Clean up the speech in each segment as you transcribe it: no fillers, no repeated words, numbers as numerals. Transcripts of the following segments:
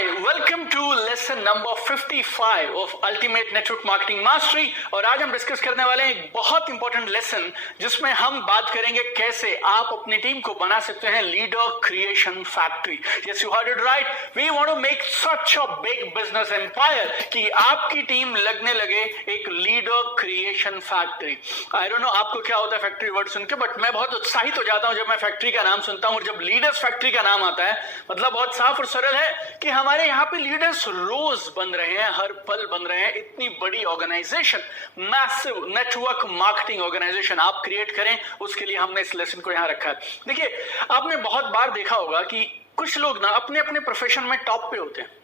Hi, welcome to lesson number 55 of Ultimate Network Marketing Mastery। और आज हम discuss करने वाले हैं एक बहुत इंपॉर्टेंट लेसन जिसमें हम बात करेंगे कैसे आप अपनी टीम को बना सकते हैं leader creation factory. Yes, you heard it right. We want to make such a big business empire कि आपकी टीम लगने लगे एक leader creation factory. I don't know आपको क्या होता है फैक्ट्री वर्ड सुन के, बट मैं बहुत उत्साहित हो जाता हूं जब मैं फैक्ट्री का नाम सुनता हूं। और जब लीडर्स फैक्ट्री का नाम आता है मतलब बहुत साफ और सरल है कि हमारे यहाँ पे लीडर्स रोज बन रहे हैं, हर पल बन रहे हैं। इतनी बड़ी organization, massive network marketing organization आप क्रिएट करें, उसके लिए हमने इस लेसन को यहाँ रखा है। देखिए, आपने बहुत बार देखा होगा कि कुछ लोग ना अपने अपने प्रोफेशन में टॉप पे होते हैं,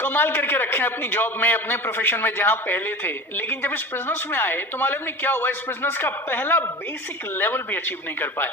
कमाल करके रखे हैं अपनी जॉब में, अपने प्रोफेशन में जहां पहले थे, लेकिन जब इस बिजनेस में आए तो मालूम नहीं क्या हुआ, इस बिजनेस का पहला बेसिक लेवल भी अचीव नहीं कर पाए।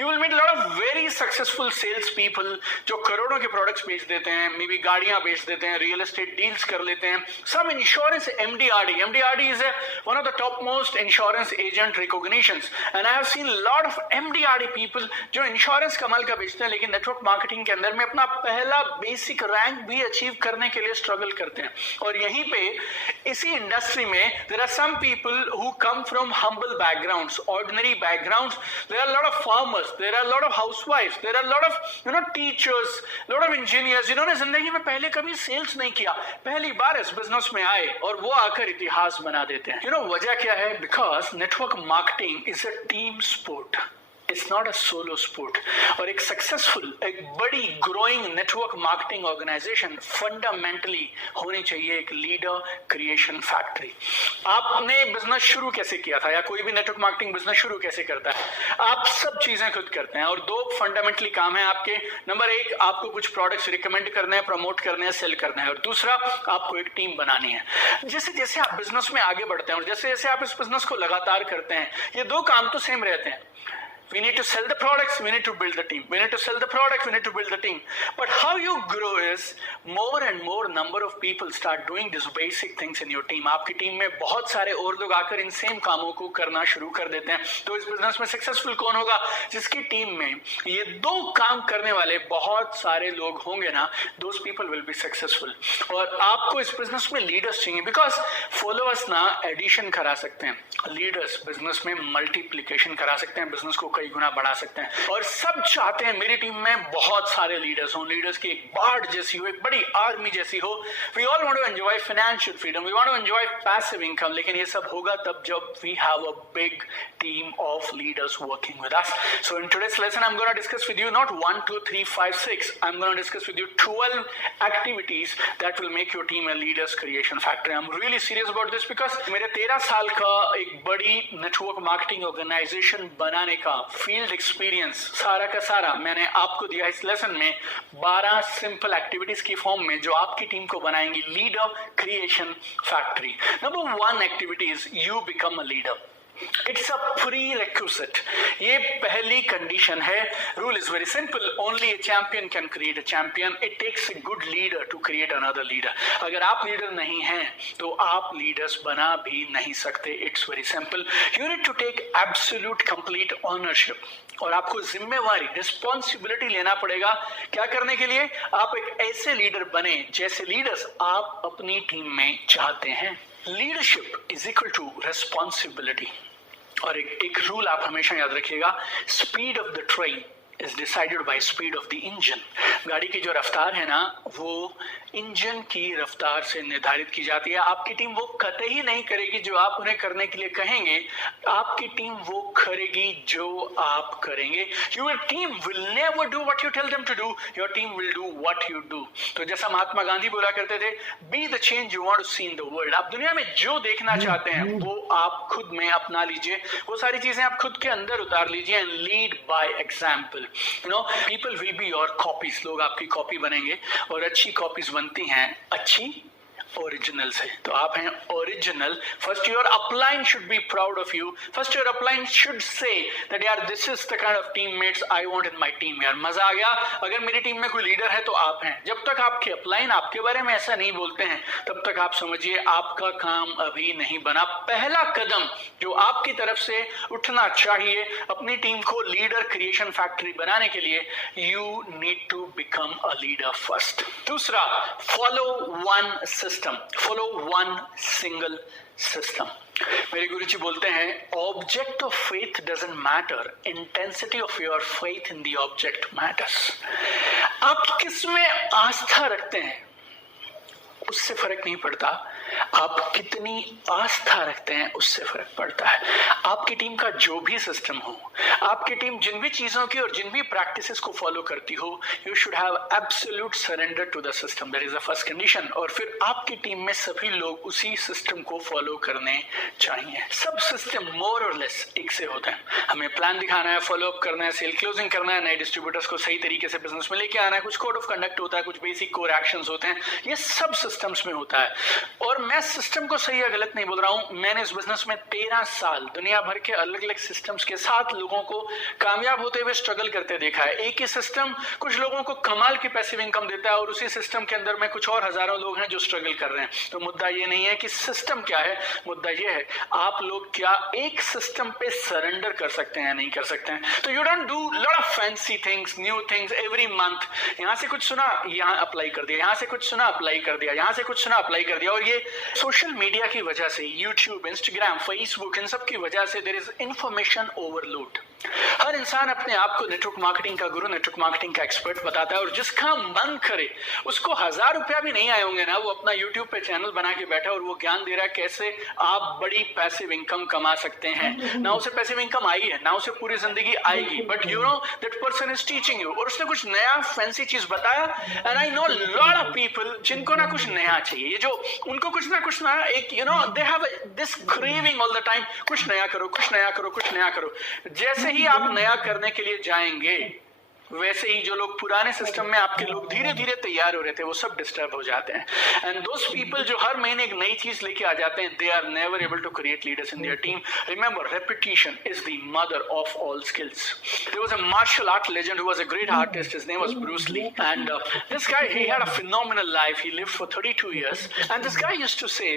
You will meet lot of very successful sales people जो करोड़ों के प्रोडक्ट्स बेच देते हैं, मे बी गाड़ियां बेच देते हैं, रियल एस्टेट डील्स कर लेते हैं, सब insurance MDRT is one of the top most insurance agent recognitions, and I have seen lot of MDRT people जो इंश्योरेंस कमाल का बेचते हैं, लेकिन नेटवर्क मार्केटिंग के अंदर में अपना पहला बेसिक रैंक भी अचीव करने के लिए स्ट्रगल करते हैं। और यहीं पे इसी इंडस्ट्री में there are some people who come from humble backgrounds, ordinary backgrounds. There are lot of farmers, there are lot of हाउसवाइफ्स, there are lot of teachers, lot of engineers जिन्होंने जिंदगी में पहले कभी सेल्स नहीं किया, पहली बार इस बिजनेस में आए और वो आकर इतिहास बना देते हैं। वजह क्या है? Because network marketing is a team sport, it's not a solo sport. और एक सक्सेसफुल, एक बड़ी growing network marketing organization fundamentally होनी चाहिए एक लीडर क्रिएशन फैक्ट्री। आपने बिजनेस शुरू कैसे किया था, या कोई भी नेटवर्क मार्केटिंग बिजनेस शुरू कैसे करता है? आप सब चीजें खुद करते हैं और दो फंडामेंटली काम है आपके। नंबर एक, आपको कुछ प्रोडक्ट्स रिकमेंड करने हैं, प्रमोट करने हैं, सेल करना है, और दूसरा, आपको एक टीम बनानी है। जैसे जैसे आप बिजनेस में आगे बढ़ते हैं और जैसे जैसे आप इस बिजनेस को लगातार करते हैं, ये दो काम तो सेम रहते हैं। We need to sell the products, we need to build the team. We need to sell the products, we need to build the team. But how you grow is more and more number of people start doing these basic things in your team. आपकी team में बहुत सारे और लोग आकर in same कामों को करना शुरू कर देते हैं। तो इस बिजनेस में सक्सेसफुल कौन होगा? जिसकी टीम में ये दो काम करने वाले बहुत सारे लोग होंगे ना, those people will be successful. और आपको इस बिजनेस में लीडर्स चाहिए, बिकॉज फॉलोअर्स ना एडिशन करा सकते हैं, लीडर्स बिजनेस में मल्टीप्लिकेशन करा सकते हैं, बिजनेस को कई गुना बढ़ा सकते हैं। और सब चाहते हैं मेरी टीम में बहुत सारे लीडर्स हों, लीडर्स की एक बाढ़ जैसी हो, एक बड़ी आर्मी जैसी हो। We all want to enjoy financial freedom, we want to enjoy passive income, लेकिन ये सब होगा तब जब we have a big team of leaders working with us. So in today's lesson I am gonna discuss with you not 1 2 3 5 6, I am gonna discuss with you 12 activities that will make your team a leaders creation factory. I am really serious about this because मेरे 13 साल का एक बड़ी network marketing organisation बनाने का field experience सारा का सारा मैंने आपको दिया इस लेसन में 12 सिंपल एक्टिविटीज की फॉर्म में, जो आपकी टीम को बनाएंगी leader creation factory. Number 1 activity is you become a leader. It's a prerequisite, ये पहली कंडीशन है। Rule is very simple, only a champion can create a champion, it takes a good leader to create another leader. अगर आप leader नहीं हैं तो आप leaders बना भी नहीं सकते। It's very simple, you need to take absolute complete ownership, और आपको जिम्मेवारी, रिस्पॉन्सिबिलिटी लेना पड़ेगा। क्या करने के लिए? आप एक ऐसे लीडर बने जैसे लीडर्स आप अपनी टीम में चाहते हैं। Leadership is equal to responsibility. और एक रूल आप हमेशा याद रखिएगा, speed of the train is decided by speed of the engine. गाड़ी की जो रफ्तार है ना, वो इंजन की रफ्तार से निर्धारित की जाती है। आपकी टीम वो कतई नहीं करेगी जो आप उन्हें करने के लिए कहेंगे, आपकी टीम वो करेगी जो आप करेंगे। Your team will never do what you tell them to do, your team will do what you do. तो जैसा महात्मा गांधी बोला करते थे, be the change you want to see in the world. आप दुनिया में जो देखना चाहते हैं वो आप खुद में अपना लीजिए, वो सारी चीजें आप खुद के अंदर उतार लीजिए, and lead by example. People will be your copies, लोग आपकी कॉपी बनेंगे, और अच्छी कॉपीज बनती हैं अच्छी ओरिजिनल से। तो आप हैं original. First your upline should be proud of you. First your upline should say that यार this is the kind of teammates I want in my team. यार मजा आ गया, अगर मेरी टीम में कोई लीडर है तो आप हैं। जब तक आपके अपलाइन आपके बारे में ऐसा नहीं बोलते हैं तब तक आप समझिए आपका काम अभी नहीं बना। पहला कदम जो आपकी तरफ से उठना चाहिए अपनी टीम को लीडर क्रिएशन फैक्ट्री बनाने के लिए, you need to become a leader first. दूसरा, follow one system, follow one single system. मेरे गुरुजी बोलते हैं object of faith doesn't matter, intensity of your faith in the object matters. आप किसमें आस्था रखते हैं उससे फर्क नहीं पड़ता, आप कितनी आस्था रखते हैं उससे फर्क पड़ता है। आपकी टीम का जो भी सिस्टम हो, आपकी टीम जिन भी चीजों की और जिन भी प्रैक्टिसेस को फॉलो करती हो, you should have absolute surrender to the system, that is the first condition. और फिर आपकी टीम में सभी लोग उसी सिस्टम को फॉलो करने चाहिए। सब सिस्टम मोर और लेस एक से होते हैं। हमें प्लान दिखाना है, फॉलो अप करना है, सेल क्लोजिंग करना है, नए डिस्ट्रीब्यूटर्स को सही तरीके से बिजनेस में लेके आना है, कुछ कोड ऑफ कंडक्ट होता है, कुछ बेसिक कोर एक्शंस होते हैं, ये सब सिस्टम्स में होता है। और मैं सिस्टम को सही या गलत नहीं बोल रहा हूं, मैंने इस बिजनेस में 13 साल दुनिया भर के अलग अलग सिस्टम्स के साथ लोगों को कामयाब होते हुए स्ट्रगल करते देखा है। एक ही सिस्टम कुछ लोगों को कमाल की पैसिव इनकम देता है और उसी सिस्टम के अंदर में कुछ और हजारों लोग हैं जो स्ट्रगल कर रहे हैं। तो मुद्दा ये नहीं है कि सिस्टम क्या है, मुद्दा ये है आप लोग क्या एक सिस्टम पे सरेंडर कर सकते हैं या नहीं कर सकते हैं। तो you don't do lot of fancy things, new things every month. यहां से कुछ सुना यहां अप्लाई कर दिया, यहां से कुछ सुना अप्लाई कर दिया, यहां से कुछ सुना अप्लाई कर दिया। और ये सोशल मीडिया की वजह से, यूट्यूब, इंस्टाग्राम, फेसबुक, इन सब की वजह से देयर इज इंफॉर्मेशन ओवरलोड। हर इंसान अपने आप को नेटवर्क मार्केटिंग का गुरु, नेटवर्क मार्केटिंग का एक्सपर्ट बताता है और जिसका मन करे, उसको 1000 रुपया भी नहीं आए होंगे ना, वो अपना यूट्यूब पे चैनल बना के बैठा और वो ज्ञान दे रहा है कैसे आप बड़ी पैसिव इनकम कमा सकते हैं। ना उसे पैसिव इनकम आई है, ना उसे पूरी जिंदगी आएगी, but you know that person is teaching you और उसने कुछ नया फैंसी चीज बताया। And I know lot of people जिनको ना कुछ नया चाहिए, ये जो उनको कुछ ना एक you know they have this craving all the time, कुछ नया करो, कुछ नया करो, कुछ नया करो। जैसे ही आप नया करने के लिए जाएंगे वैसे ही जो लोग पुराने सिस्टम में आपके लोग धीरे धीरे तैयार हो रहे थे वो सब डिस्टर्ब हो जाते हैं। एंड दोस पीपल जो हर महीने एक नई चीज लेके आ जाते हैं, they are never able to create leaders in their team. Remember, repetition is the mother of all skills. There was a martial art legend who was a great artist, his name was Bruce Lee, and this guy he had a phenomenal life, he lived for 32 years. And this guy used to say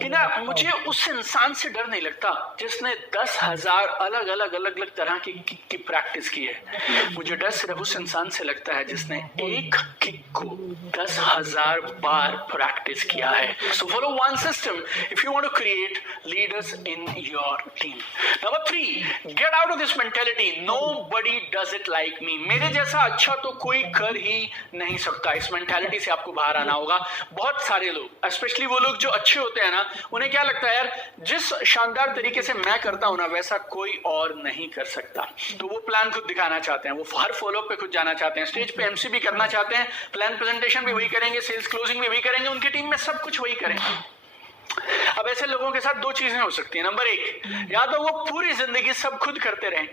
कि ना मुझे उस इंसान से डर नहीं लगता जिसने 10,000 अलग अलग तरह की प्रैक्टिस की है। मुझे डर सिर्फ उस इंसान से लगता है जिसने एक किक को 10,000 बार प्रैक्टिस किया है। So follow one system if you want to create leaders in your team. Number 3, get out of this mentality, nobody does it like me. मेरे जैसा अच्छा तो कोई कर ही नहीं सकता। इस मेंटालिटी से आपको बाहर आना होगा। बहुत सारे लोग, स्पेशली वो लोग जो अच्छे होते हैं ना, उन्हें क्या लगता है यार जिस शानदार तरीके से मैं करता हूं ना वैसा कोई और नहीं कर सकता। तो वो प्लान खुद दिखाना चाहते हैं, वो हर फॉलो पे खुद जाना चाहते हैं, स्टेज पे एमसी भी करना चाहते हैं, प्लान प्रेजेंटेशन भी वही करेंगे, सेल्स क्लोजिंग भी वही करेंगे, उनकी टीम में सब कुछ वही करेंगे। अब ऐसे लोगों के साथ 2 चीजें हो सकती हैं। नंबर 1, या तो वो पूरी जिंदगी सब खुद करते रहें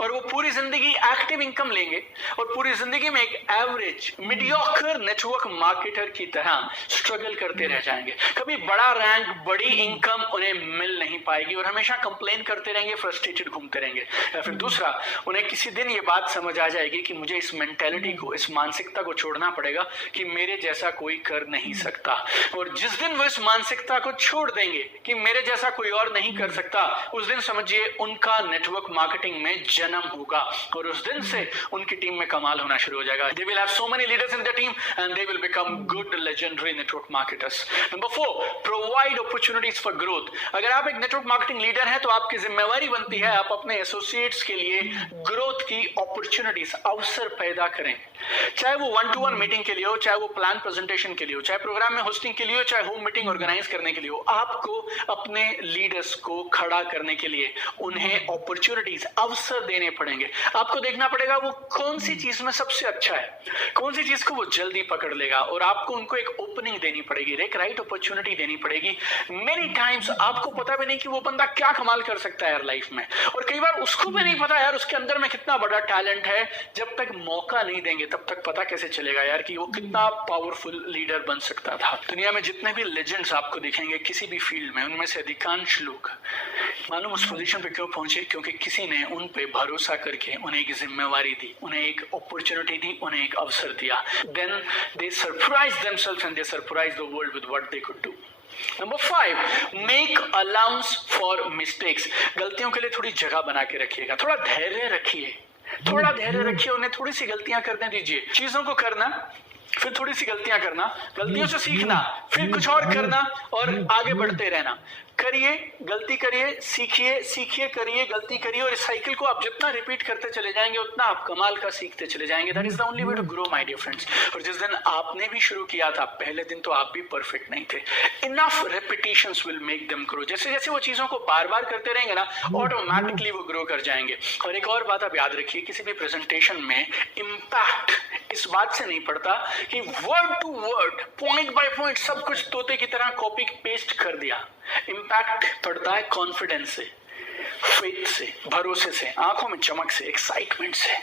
और वो पूरी जिंदगी एक्टिव इनकम लेंगे और पूरी जिंदगी में एक एवरेज मीडियोकर नेटवर्क मार्केटर की तरह स्ट्रगल करते रह जाएंगे। कभी बड़ा रैंक, बड़ी इनकम उन्हें मिल नहीं पाएगी और हमेशा कंप्लेन करते रहेंगे, फ्रस्ट्रेटेड घूमते रहेंगे। या फिर दूसरा, उन्हें किसी दिन ये बात समझ आ जाएगी कि मुझे इस मेंटेलिटी को, इस मानसिकता को छोड़ना पड़ेगा कि मेरे जैसा कोई कर नहीं सकता। और जिस दिन वो इस मानसिकता को छोड़ देंगे कि मेरे जैसा कोई और नहीं कर सकता, उस दिन समझिए उनका नेटवर्क मार्केटिंग में जन्म होगा और उस दिन से उनकी टीम में कमाल होना शुरू हो जाएगा। They will have so many leaders in their team and they will become good legendary network marketers. Number 4, provide opportunities for growth. अगर आप एक नेटवर्क मार्केटिंग लीडर हैं तो आपकी जिम्मेवारी बनती है आप अपने एसोसिएट्स के लिए ग्रोथ की अपॉर्चुनिटीज, अवसर पैदा करें। चाहे वो 1-to-1 मीटिंग के लिए हो, चाहे वो प्लान प्रेजेंटेशन के लिए हो, चाहे प्रोग्राम में होस्टिंग के लिए हो, चाहे होम मीटिंग ऑर्गेनाइज करने के लिए हो, आपको अपने लीडर्स को खड़ा करने के लिए उन्हें अपॉर्चुनिटीज, अवसर अवसर देने पड़ेंगे। आपको देखना पड़ेगा वो कौन सी चीज में सबसे अच्छा है, कौन सी चीज को वो जल्दी पकड़ लेगा, और आपको उनको एक ओपनिंग देनी पड़ेगी, एक राइट अपॉर्चुनिटी देनी पड़ेगी। मेनी टाइम्स आपको पता भी नहीं कि वो बंदा क्या कमाल कर सकता है यार लाइफ में, और कई बार उसको भी नहीं पता यार उसके अंदर में कितना बड़ा टैलेंट है। जब तक मौका नहीं देंगे तब तक पता कैसे चलेगा यार कि वो कितना पावरफुल लीडर बन सकता था। दुनिया में जितने भी लेजेंड्स आपको दिखेंगे किसी भी फील्ड में, उनमें से अधिकांश लोग मालूम उस पोजीशन पे क्यों पहुंचे, क्योंकि किसी ने उन पे भरोसा करके उन्हें एक जिम्मेवारी दी, उन्हें एक अपॉर्चुनिटी दी, उन्हें एक अवसर दिया। Then they surprise themselves and they surprise the world with what they could do. Number 5, make allowance for mistakes. गलतियों के लिए थोड़ी जगह बना के रखिएगा, थोड़ा धैर्य रखिए, थोड़ा धैर्य रखिए, उन्हें थोड़ी सी गलतियां करने दीजिए। चीजों को करना, फिर थोड़ी सी गलतियां करना, गलतियों से सीखना, फिर कुछ और करना और आगे बढ़ते रहना। करिए, गलती करिए, सीखिए, सीखिए, करिए, गलती करिए, और इस साइकिल को आप जितना रिपीट करते चले जाएंगे उतना आप कमाल का सीखते चले जाएंगे। That is the only way to grow my dear friends. और जिस दिन आपने भी शुरू किया था, पहले दिन तो आप भी परफेक्ट नहीं थे। Enough repetitions will make them grow. जैसे जैसे वो चीजों को बार बार करते रहेंगे ना, ऑटोमेटिकली वो ग्रो कर जाएंगे। और एक और बात आप याद रखिए, किसी भी प्रेजेंटेशन में इम्पैक्ट इस बात से नहीं पड़ता कि word to word, point by point सब कुछ तोते की तरह कॉपी पेस्ट कर दिया। इम्पैक्ट पड़ता है कॉन्फिडेंस से, फेथ से, भरोसे से, आंखों में चमक से, एक्साइटमेंट से।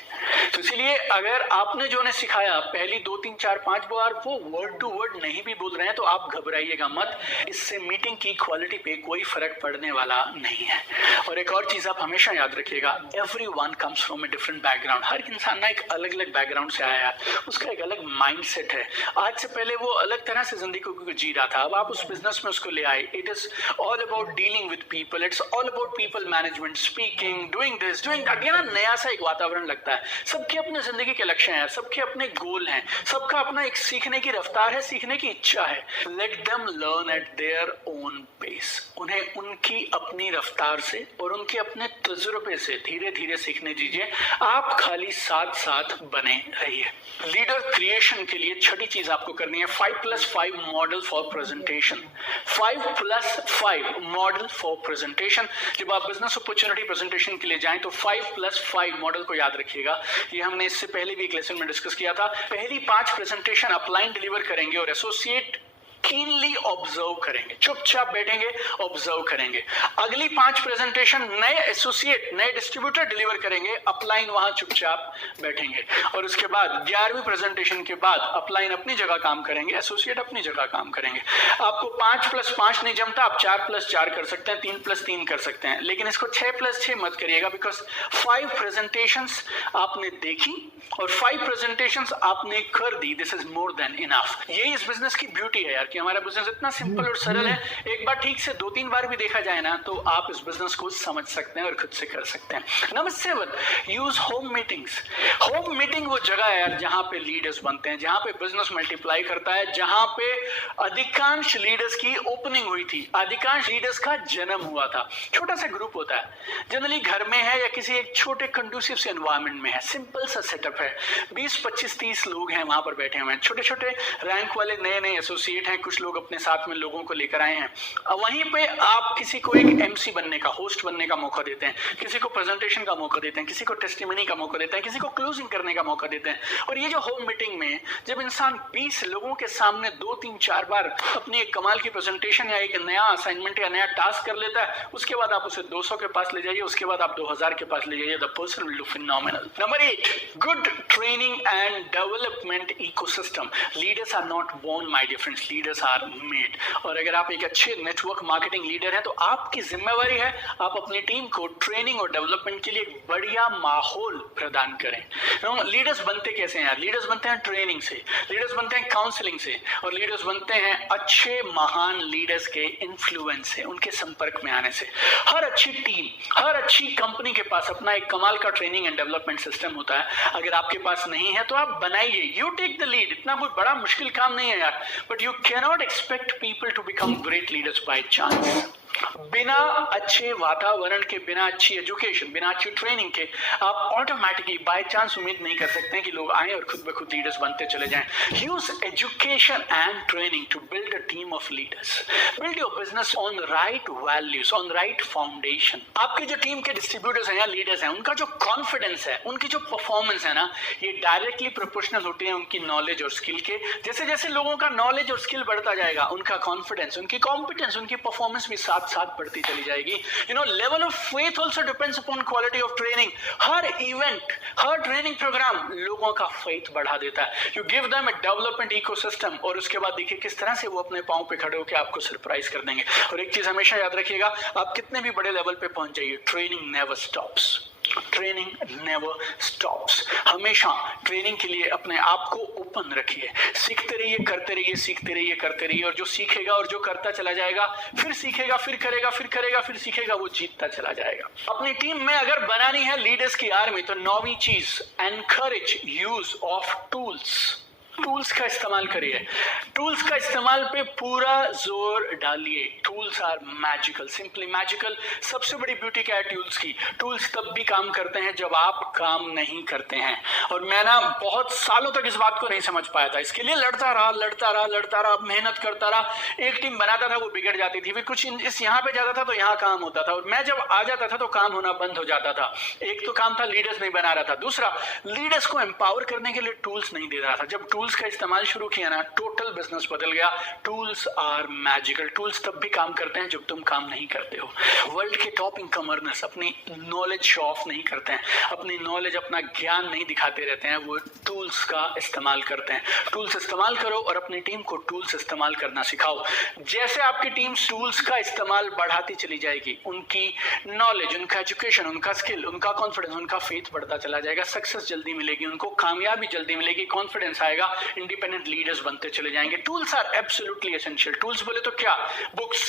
तो इसीलिए अगर आपने जो उन्हें सिखाया पहली 2, 3, 4, 5 बार वो वर्ड टू वर्ड नहीं भी बोल रहे हैं तो आप घबराइएगा मत, इससे मीटिंग की क्वालिटी पे कोई फर्क पड़ने वाला नहीं है। और एक और चीज आप हमेशा याद रखिएगा, everyone comes from a different background. हर इंसान ना एक अलग अलग बैकग्राउंड से आया है, उसका एक अलग माइंडसेट है। आज से पहले वो अलग तरह से जिंदगी को जी रहा था, अब आप उस बिजनेस में उसको ले आए। It is all about dealing with people, it's all about people management, speaking, doing this, doing that. ये ना नया सा एक वातावरण लगता है। सबके अपने जिंदगी के लक्ष्य हैं, सबके अपने गोल हैं, सबका अपना एक सीखने की रफ्तार है, सीखने की इच्छा है। Let them learn at their own pace. उन्हें उनकी अपनी रफ्तार से और उनके अपने तजुर्बे से धीरे धीरे सीखने दीजिए। आप खाली साथ साथ बने रहिए। लीडर क्रिएशन के लिए छठी चीज आपको करनी है 5+5 model for presentation. 5+5 model for presentation. जब आप बिजनेस अपॉर्चुनिटी प्रेजेंटेशन के लिए जाएं तो 5+5 मॉडल को याद रखिएगा। ये हमने इससे पहले भी एक लेसन में डिस्कस किया था। पहली 5 प्रेजेंटेशन अपलाइन डिलीवर करेंगे और एसोसिएट कीनली ऑब्जर्व करेंगे, चुपचाप बैठेंगे, ऑब्जर्व करेंगे। अगली 5 प्रेजेंटेशन नए एसोसिएट, नए डिस्ट्रीब्यूटर डिलीवर करेंगे, अपलाइन वहां चुपचाप बैठेंगे। और उसके बाद 11वीं प्रेजेंटेशन के बाद अपलाइन अपनी जगह काम करेंगे, एसोसिएट अपनी जगह काम करेंगे। आपको 5+5 नहीं जमता, आप 4+4 कर सकते हैं, 3+3 कर सकते हैं, लेकिन इसको 6+6 मत करिएगा, बिकॉज 5 प्रेजेंटेशंस आपने देखी और 5 प्रेजेंटेशंस आपने कर दी। This is more than enough. यही इस बिजनेस की ब्यूटी है यार, कि हमारा बिजनेस इतना सिंपल और सरल है। एक बार ठीक से 2-3 बार भी देखा जाए ना तो आप इस बिजनेस को समझ सकते हैं और खुद से कर सकते हैं। Number 7, use home meetings. Home meeting वो जगह है यार जहां पे लीडर्स बनते हैं, जहां पे बिजनेस मल्टीप्लाई करता है, जहां पे अधिकांश लीडर्स की ओपनिंग हुई थी, अधिकांश लीडर्स का जन्म हुआ था। छोटा सा ग्रुप होता है, जनरली घर में है या किसी एक छोटे कंडूसिव से एनवायरनमेंट में है, सिंपल सा सेटअप है, 20, 25, 30 लोग हैं वहां पर बैठे हुए हैं। छोटे छोटे रैंक वाले नए नए एसोसिएट हैं, कुछ लोग अपने साथ में लोगों को लेकर आए हैं। वहीं पे आप किसी को एक एमसी बनने का, होस्ट बनने का मौका देते हैं, किसी को प्रेजेंटेशन का मौका देते हैं, किसी को टेस्टिमनी का मौका देते हैं, किसी को क्लोजिंग करने का मौका देते हैं। और ये जो होम मीटिंग में जब इंसान 20 लोगों के सामने 2, 3, 4 बार अपनी एक कमाल की प्रेजेंटेशन या एक नया असाइनमेंट या नया टास्क कर लेता है, उसके बाद आप उसे 200 के पास ले जाइए, उसके बाद आप 2000 के पास ले जाइए, the person will do phenomenal. Number 8, good training and development ecosystem. Leaders are not born my dear friends, leaders are made. और अगर आप एक अच्छे नेटवर्क मार्केटिंग लीडर हैं तो आपकी जिम्मेवारी है आप अपनी टीम को ट्रेनिंग और डेवलपमेंट के लिए एक बढ़िया माहौल प्रदान करें। लीडर्स बनते कैसे हैं यार? लीडर्स बनते हैं ट्रेनिंग से, लीडर्स बनते हैं काउंसलिंग से, और लीडर्स बनते हैं अच्छे महान लीडर्स के इन्फ्लुएंस से, उनके संपर्क में आने से। हर अच्छी टीम, हर अच्छी कंपनी के पास अपना एक कमाल का ट्रेनिंग एंड डेवलपमेंट सिस्टम होता है। अगर आपके पास नहीं है तो आप बनाइए, यू टेक द लीड। इतना कोई बड़ा मुश्किल काम नहीं है यार, but you can not expect people to become great leaders by chance. बिना अच्छे वातावरण के, बिना अच्छी एजुकेशन, बिना अच्छी ट्रेनिंग के आप ऑटोमेटिकली बाय चांस उम्मीद नहीं कर सकते हैं कि लोग आए और खुद ब खुद लीडर्स बनते चले जाएं। Use education and training to build a team of leaders. Build your business on right values, on right foundation. आपके जो टीम के डिस्ट्रीब्यूटर्स हैं या लीडर्स हैं, उनका जो कॉन्फिडेंस है, उनकी जो परफॉर्मेंस है ना, ये डायरेक्टली प्रोपोर्शनल होती है उनकी नॉलेज और स्किल के। जैसे जैसे लोगों का नॉलेज और स्किल बढ़ता जाएगा, उनका कॉन्फिडेंस, उनकी कॉम्पिटेंस, उनकी परफॉर्मेंस भी साथ साथ बढ़ती चली जाएगी। You know, level of faith also depends upon quality of training. हर इवेंट, हर ट्रेनिंग प्रोग्राम लोगों का फेथ बढ़ा देता है। You give them a development ecosystem और उसके बाद देखिए किस तरह से वो अपने पांव पे खड़े होकर आपको सरप्राइज कर देंगे। और एक चीज हमेशा याद रखिएगा, आप कितने भी बड़े लेवल पे पहुंच जाइए, training never stops. Training never stops. हमेशा ट्रेनिंग के लिए अपने आप को ओपन रखिए, सीखते रहिए, करते रहिए, सीखते रहिए, करते रहिए। और जो सीखेगा और जो करता चला जाएगा, फिर सीखेगा, फिर करेगा, फिर करेगा, फिर सीखेगा, वो जीतता चला जाएगा। अपनी टीम में अगर बनानी है लीडर्स की आर्मी, तो 9वीं चीज, encourage use of tools. Tools का इस्तेमाल करिए, टूल्स का इस्तेमाल पे पूरा जोर डालिए। Tools are magical, simply magical. सबसे बड़ी ब्यूटी क्या है टूल्स की? टूल्स तब भी काम करते हैं जब आप काम नहीं करते हैं। और मैं ना बहुत सालों तक इस बात को नहीं समझ पाया था, इसके लिए लड़ता रहा, मेहनत करता रहा। एक टीम बनाता था, वो बिगड़ जाती थी, फिर कुछ इस यहाँ पे जाता था तो यहाँ काम होता था, और मैं जब आ जाता था तो काम होना बंद हो जाता था। एक तो काम था लीडर्स नहीं बना रहा था, दूसरा लीडर्स को एम्पावर करने के लिए टूल्स नहीं दे रहा था। जब टूल्स का इस्तेमाल शुरू किया ना, टोटल बिजनेस बदल गया। Tools are magical. टूल्स तब भी काम करते हैं जब तुम काम नहीं करते हो। वर्ल्ड के टॉप इनकम अर्नर्स अपनी नॉलेज शो ऑफ नहीं करते हैं, अपनी नॉलेज, अपना ज्ञान नहीं दिखाते रहते हैं, वो टूल्स का इस्तेमाल करते हैं। टूल्स इस्तेमाल करो और अपनी टीम को टूल्स इस्तेमाल करना सिखाओ। जैसे आपकी टीम टूल्स का इस्तेमाल बढ़ाती चली जाएगी, उनकी नॉलेज, उनका एजुकेशन, उनका स्किल, उनका कॉन्फिडेंस, उनका फेथ बढ़ता चला जाएगा। सक्सेस जल्दी मिलेगी उनको, कामयाबी जल्दी मिलेगी, कॉन्फिडेंस आएगा, इंडिपेंडेंट लीडर्स बनते चले जाएंगे। Tools are absolutely essential. Tools बोले तो क्या? Books,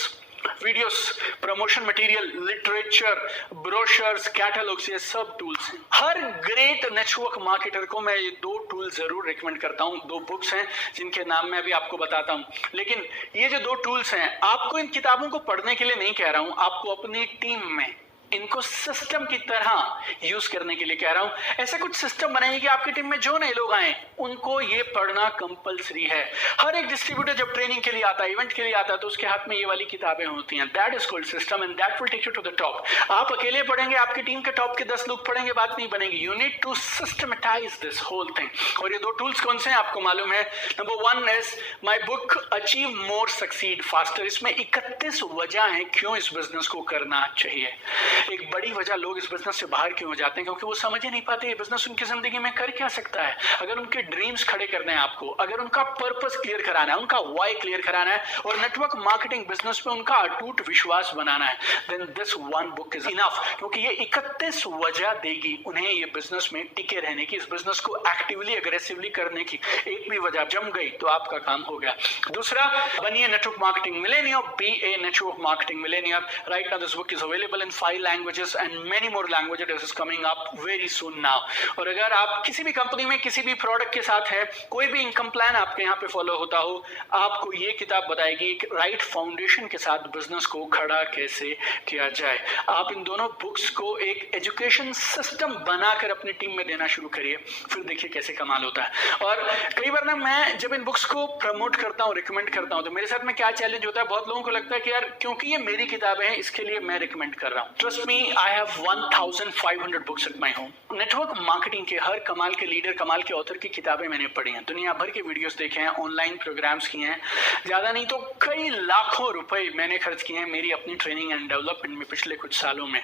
videos, promotion material, literature, brochures, catalogues, ये सब टूल्स हैं। हर ग्रेट नेटवर्क मार्केटर को मैं ये 2 टूल जरूर रिकमेंड करता हूँ। 2 बुक्स हैं जिनके नाम मैं अभी आपको बताता हूँ, लेकिन ये जो 2 टूल्स हैं, आपको इन किताबों को पढ़ने के लिए नहीं कह रहा हूँ, आपको अपनी टीम में इनको सिस्टम की तरह यूज करने के लिए कह रहा हूं। ऐसा कुछ सिस्टम बनाइए कि आपकी टीम में जो नए लोग आए उनको ये पढ़ना कंपलसरी है। हर एक डिस्ट्रीब्यूटर जब ट्रेनिंग के लिए आता है, इवेंट के लिए आता है, तो उसके हाथ में ये वाली किताबें होती हैं। That is called system and that will take you to the top. आप अकेले पढ़ेंगे, आपकी टीम के टॉप के 10 लोग पढ़ेंगे, बात नहीं बनेगी। You need to systematise this whole thing. और ये 2 टूल्स कौन से हैं आपको मालूम है? Number 1 is my book achieve more succeed faster. इसमें 31 वजह है क्यों इस बिजनेस को करना चाहिए। एक बड़ी वजह लोग इस बिजनेस से बाहर क्यों हो जाते हैं, क्योंकि वो समझ ही नहीं पाते ये बिजनेस उनकी जिंदगी में कर क्या सकता है। अगर उनके ड्रीम्स खड़े करने हैं आपको, अगर उनका पर्पस क्लियर कराना है, उनका वाई क्लियर कराना है और नेटवर्क मार्केटिंग बिजनेस पे उनका अटूट विश्वास बनाना है, then this 1 book is enough. क्योंकि ये 31 वजह देगी उन्हें ये बिजनेस में टिके रहने की, इस बिजनेस को एक्टिवली अग्रेसिवली करने की। एक भी वजह जम गई तो आपका काम हो गया। दूसरा, बनिए network marketing millionaire, be a network marketing millionaire. Right now this book is available in 5 languages and many more languages. This is coming up very soon now. और अगर आप किसी भी कंपनी में किसी भी प्रोडक्ट के साथ है, कोई भी इनकम प्लान आपके यहाँ पे फॉलो होता हो, आपको ये किताब बताएगी एक राइट फाउंडेशन के साथ बिजनेस को खड़ा कैसे किया जाए। आप इन दोनों बुक्स को एक एजुकेशन सिस्टम बनाकर अपनी टीम में देना शुरू करिए, फिर देखिए कैसे कमाल होता है। और कई बार ना मैं जब इन बुक्स को प्रमोट करता हूँ, रिकमेंड करता हूँ, तो मेरे साथ में क्या चैलेंज होता है, बहुत लोगों को लगता है कि यार क्योंकि ये मेरी किताबें हैं इसके लिए मैं रिकमेंड कर रहा हूँ। Trust me, I have 1500 books at my home. Network marketing के हर कमाल के लीडर, कमाल के ऑथर की किताबें मैंने पढ़ी हैं, दुनिया भर के वीडियोस देखे हैं, ऑनलाइन प्रोग्राम्स किए हैं, ज्यादा नहीं तो कई लाखों रुपए मैंने खर्च किए हैं मेरी अपनी ट्रेनिंग एंड डेवलपमेंट में पिछले कुछ सालों में।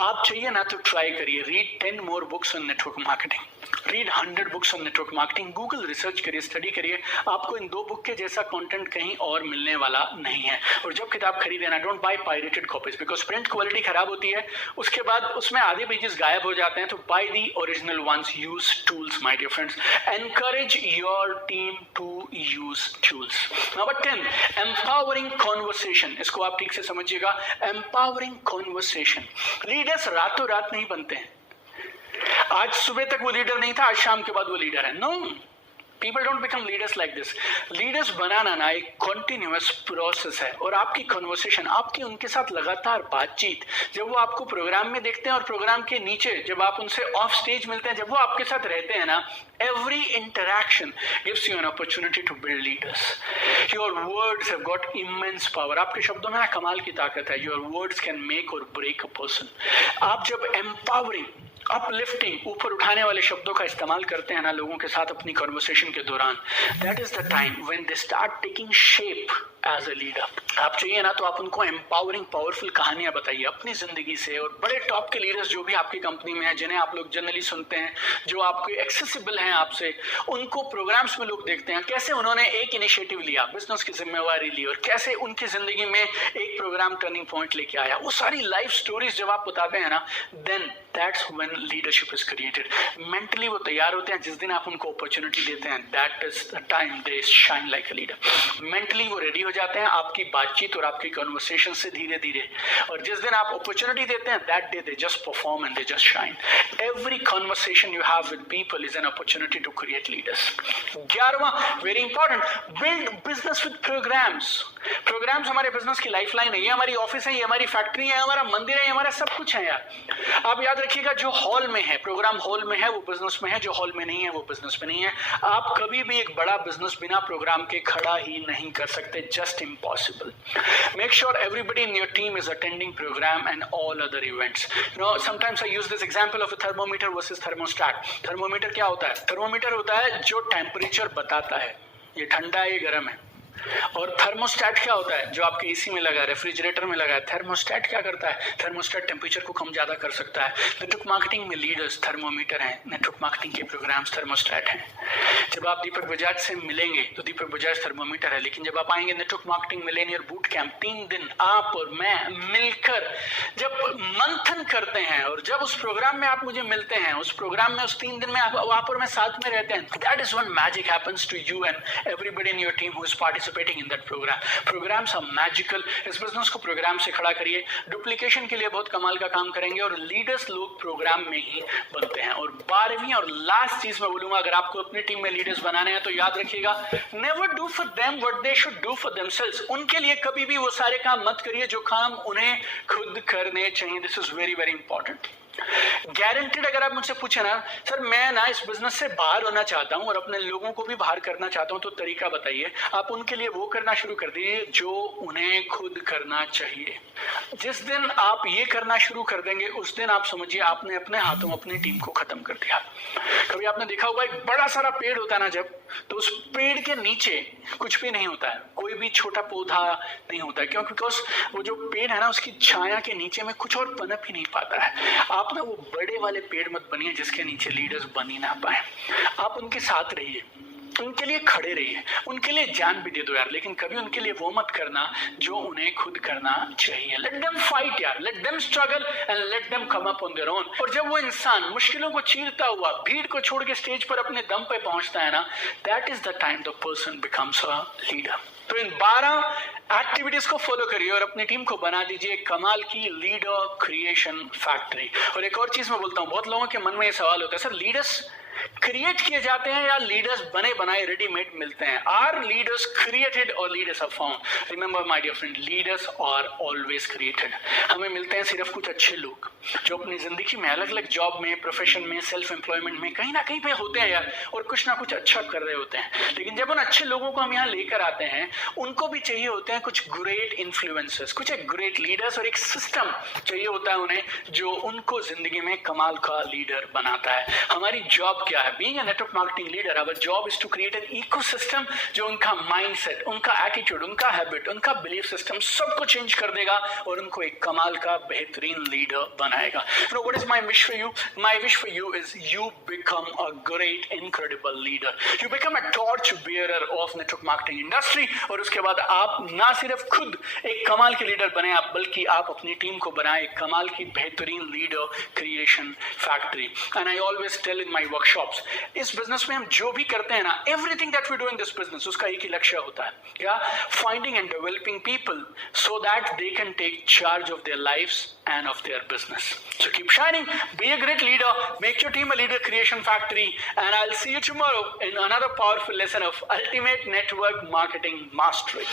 आप चाहिए ना तो ट्राई करिए, read 10 more books on network marketing, read 100 books on network marketing, Google research करिए, स्टडी करिए। आपको इन 2 बुक के जैसा कंटेंट कहीं और मिलने वाला नहीं है। और जब किताब खरीदे ना, don't buy pirated copies, because print quality खराब होती है, उसके बाद उसमें आधे पेजेस गायब हो जाते हैं। तो by the original ones, use tools my dear friends, encourage your team to use tools. Number 10, empowering conversation. इसको आप ठीक से समझिएगा, एम्पावरिंग कॉन्वर्सेशन। लीडर्स रातों रात नहीं बनते हैं। आज सुबह तक वो लीडर नहीं था, आज शाम के बाद वो लीडर है। No, People don't become leaders like this. Leaders बनाना ना एक continuous process है, और आपकी conversation, आपकी उनके साथ लगातार बातचीत, जब वो आपको प्रोग्राम में देखते हैं और प्रोग्राम के नीचे जब आप उनसे ऑफ स्टेज मिलते हैं, जब वो आपके साथ रहते हैं ना, every interaction gives you an opportunity to build leaders. Your words have got immense power. आपके शब्दों में ना कमाल की ताकत है. Your words can make or break a person. आप जब empowering, अपलिफ्टिंग, ऊपर उठाने वाले शब्दों का इस्तेमाल करते हैं ना लोगों के साथ अपनी कन्वर्सेशन के दौरान, that is the time when they start taking shape as a leader. आप चाहिए ना तो आप उनको एम्पावरिंग पावरफुल कहानियां बताइए अपनी जिंदगी से, और बड़े टॉप के लीडर्स जो भी आपकी कंपनी में हैं, जिन्हें आप लोग जनरली सुनते हैं, जो आपके एक्सेसिबल हैं आपसे, उनको प्रोग्राम्स में लोग देखते हैं कैसे उन्होंने एक इनिशिएटिव लिया, बिजनेस की जिम्मेवारी ली, और कैसे उनकी जिंदगी में एक प्रोग्राम टर्निंग पॉइंट लेके आया। वो सारी लाइफ स्टोरीज जब आप बताते हैं ना, then that's when leadership is created. Mentally वो तैयार होते हैं, जिस दिन आप उनको अपॉर्चुनिटी देते हैं, that is the time they shine like a leader. Mentally वो रेडी हो जाते हैं आपकी बातचीत और आपकी कन्वर्सेशन से धीरे धीरे, और जिस दिन आप अपॉर्चुनिटी देते हैं, that day they just perform and they just shine. Every conversation you have with people is an opportunity to create leaders. 11वां very important, build business with programs. Programs हमारे बिजनेस की लाइफलाइन है। ये हमारी office है, ये हमारी factory है, हमारा मंदिर है, ये हमारा सब कुछ है यार। आप याद रखिएगा, जो हॉल में है, प्रोग्राम हॉल में है, वो बिजनेस में है, जो हॉल में नहीं है वो बिजनेस में नहीं है। आप कभी भी एक बड़ा बिजनेस बिना प्रोग्राम के खड़ा ही नहीं कर सकते, just impossible. Make sure everybody in your team is attending programme and all other events. You know, sometimes I use this example of a thermometer versus thermostat. Thermometer क्या होता है? थर्मोमीटर होता है जो टेम्परेचर बताता है, ये ठंडा है, ये गर्म है। और थर्मोस्टैट क्या होता है? जो आपके एसी में लगा है, रेफ्रिजरेटर में लगा है। थर्मोस्टैट क्या करता है? थर्मोस्टैट टेम्परेचर को कम ज्यादा कर सकता है। नेटवर्क मार्केटिंग में लीडर्स थर्मोमीटर हैं, नेटवर्क मार्केटिंग के प्रोग्राम्स थर्मोस्टैट हैं। जब आप दीपक बजाज से मिलेंगे तो दीपक बजाज थर्मोमीटर है, लेकिन जब आप आएंगे network marketing Millionaire boot camp, 3 दिन आप और मैं मिलकर जब मंथन करते हैं, और जब उस प्रोग्राम में आप मुझे मिलते हैं, उस प्रोग्राम में उस 3 दिन में आप और मैं साथ में रहते हैं, that is when magic happens to you and everybody in your team who is participating in that program. Programs are magical. इस बिजनेस को प्रोग्राम से खड़ा करिए। डुप्लीकेशन के लिए बहुत कमाल का काम करेंगे, और लीडर्स लोग प्रोग्राम में ही बनते हैं। और 12वीं और लास्ट चीज मैं बोलूंगा, अगर आपको अपनी टीम में लीडर्स बनाने हैं तो याद रखिएगा, never do for them what they should do for themselves. उनके लिए कभी भी वो सारे काम मत करिए जो काम उन्हें खुद करने चाहिए। This is very very important. Guaranteed, अगर आप मुझसे पूछे ना, सर मैं ना इस बिजनेस से बाहर होना चाहता हूं और अपने लोगों को भी बाहर करना चाहता हूं, तो तरीका बताइए। आप उनके लिए वो करना शुरू कर दीजिए जो उन्हें खुद करना चाहिए। जिस दिन आप ये करना शुरू कर देंगे, उस दिन आप समझिए आपने अपने हाथों अपनी टीम को खत्म कर दिया। कभी आपने देखा होगा, एक बड़ा सारा पेड़ होता है ना जब, तो उस पेड़ के नीचे कुछ भी नहीं होता है, कोई भी छोटा पौधा नहीं होता है। क्यों? बिकॉज वो जो पेड़ है ना, उसकी छाया के नीचे में कुछ और पनप ही नहीं पाता है। आप ना वो बड़े वाले पेड़ मत बनिए जिसके नीचे लीडर्स बन ही ना पाए। आप उनके साथ रहिए, उनके लिए खड़े रहिए, उनके लिए जान भी दे दो यार, लेकिन कभी उनके लिए वो मत करना जो उन्हें खुद करना चाहिए। लेट देम फाइट यार, let them struggle and let them come up on their own. और जब वो इंसान मुश्किलों को चीरता हुआ भीड़ को छोड़ के स्टेज पर अपने दम पे पहुंचता है ना, that is the time the person becomes a leader. तो इन 12 एक्टिविटीज को फॉलो करिए और अपनी टीम को बना दीजिए कमाल की लीडर क्रिएशन फैक्ट्री। और एक और चीज मैं बोलता हूं, बहुत लोगों के मन में ये सवाल होता है, सर लीडर्स क्रिएट किए जाते हैं या लीडर्स बने बनाए रेडीमेड मिलते हैं? आर लीडर्स क्रिएटेड और leaders are found? Remember my dear friend, leaders are always created. हमें मिलते हैं सिर्फ कुछ अच्छे लोग जो अपनी जिंदगी में अलग अलग जॉब में, प्रोफेशन में, सेल्फ एम्प्लॉयमेंट में कहीं ना कहीं पे होते हैं यार, और कुछ ना कुछ अच्छा कर रहे होते हैं। लेकिन जब उन अच्छे लोगों को हम यहाँ लेकर आते हैं, उनको भी चाहिए होते हैं कुछ ग्रेट इन्फ्लुएंसर्स, कुछ एक ग्रेट लीडर्स, और एक सिस्टम चाहिए होता है उन्हें जो उनको जिंदगी में कमाल का लीडर बनाता है। हमारी जॉब क्या है? Being a network marketing leader, our job is to create an ecosystem जो उनका mindset, उनका attitude, उनका habit, उनका belief system सबको change कर देगा और उनको एक कमाल का बेहतरीन leader बनाएगा। You know what is my wish for you? My wish for you is you become a great, incredible leader. You become a torch bearer of network marketing industry, और उसके बाद आप ना सिर्फ खुद एक कमाल के लीडर बने, आप बल्कि आप अपनी टीम को बनाए एक कमाल की बेहतरीन leader creation factory. And I always tell in my workshop workshops. इस बिजनेस में हम जो भी करते हैं ना, everything that we do in this business, उसका एक ही लक्ष्य होता है, क्या? Finding and developing people so that they can take charge of their lives and of their business. So keep shining, be a great leader, make your team a leader creation factory, and I'll see you tomorrow in another powerful lesson of Ultimate Network Marketing Mastery.